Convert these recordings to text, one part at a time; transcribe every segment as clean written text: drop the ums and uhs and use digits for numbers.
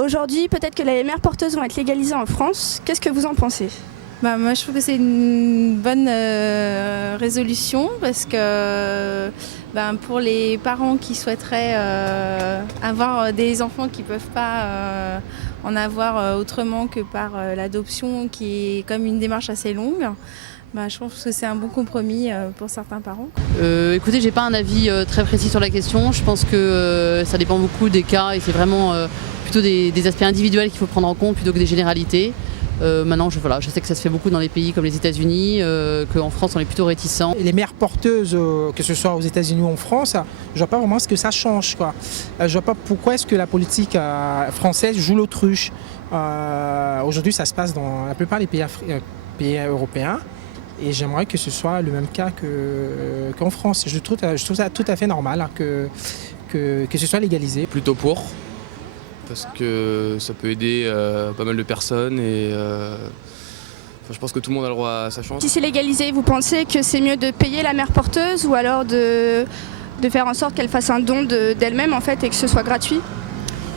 Aujourd'hui, peut-être que les mères porteuses vont être légalisées en France. Qu'est-ce que vous en pensez? Moi, je trouve que c'est une bonne résolution parce que pour les parents qui souhaiteraient avoir des enfants qui ne peuvent pas en avoir autrement que par l'adoption, qui est comme une démarche assez longue, je pense que c'est un bon compromis pour certains parents. Écoutez, j'ai pas un avis très précis sur la question. Je pense que ça dépend beaucoup des cas et c'est vraiment plutôt des aspects individuels qu'il faut prendre en compte plutôt que des généralités. Maintenant, je sais que ça se fait beaucoup dans les pays comme les États-Unis, qu'en France on est plutôt réticents. Les mères porteuses, que ce soit aux États-Unis ou en France, je vois pas vraiment ce que ça change, quoi. Je vois pas pourquoi est-ce que la politique française joue l'autruche. Aujourd'hui, ça se passe dans la plupart des pays européens. Et j'aimerais que ce soit le même cas qu'en France. Je trouve ça tout à fait normal que ce soit légalisé. Plutôt pour, parce que ça peut aider pas mal de personnes et je pense que tout le monde a le droit à sa chance. Si c'est légalisé, vous pensez que c'est mieux de payer la mère porteuse ou alors de faire en sorte qu'elle fasse un don d'elle-même en fait et que ce soit gratuit?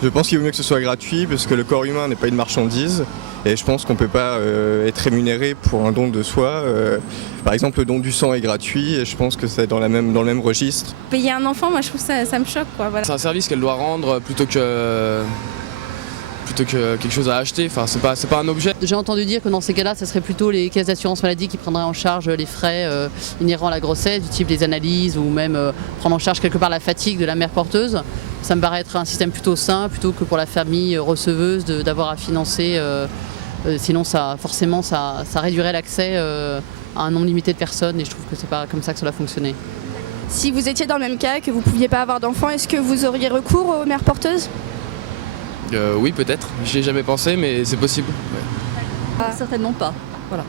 Je pense qu'il vaut mieux que ce soit gratuit parce que le corps humain n'est pas une marchandise et je pense qu'on ne peut pas être rémunéré pour un don de soi. Par exemple, le don du sang est gratuit et je pense que c'est dans le même registre. Payer un enfant, moi je trouve ça me choque, quoi. Voilà. C'est un service qu'elle doit rendre plutôt que quelque chose à acheter, c'est pas un objet. J'ai entendu dire que dans ces cas-là, ce serait plutôt les caisses d'assurance maladie qui prendraient en charge les frais inhérents à la grossesse, du type des analyses ou même prendre en charge quelque part la fatigue de la mère porteuse. Ça me paraît être un système plutôt sain, plutôt que pour la famille receveuse d'avoir à financer. Sinon, ça réduirait l'accès à un nombre limité de personnes et je trouve que c'est pas comme ça que ça doit fonctionner. Si vous étiez dans le même cas, que vous ne pouviez pas avoir d'enfants, est-ce que vous auriez recours aux mères porteuses? Oui, peut-être. J'y ai jamais pensé, mais c'est possible. Ouais. Certainement pas. Voilà.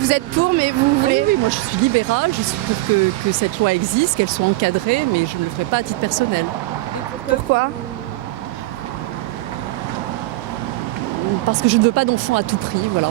Vous êtes pour, mais vous voulez... Oui, moi je suis libérale, je suis pour que cette loi existe, qu'elle soit encadrée, mais je ne le ferai pas à titre personnel. Pourquoi? Parce que je ne veux pas d'enfants à tout prix, voilà.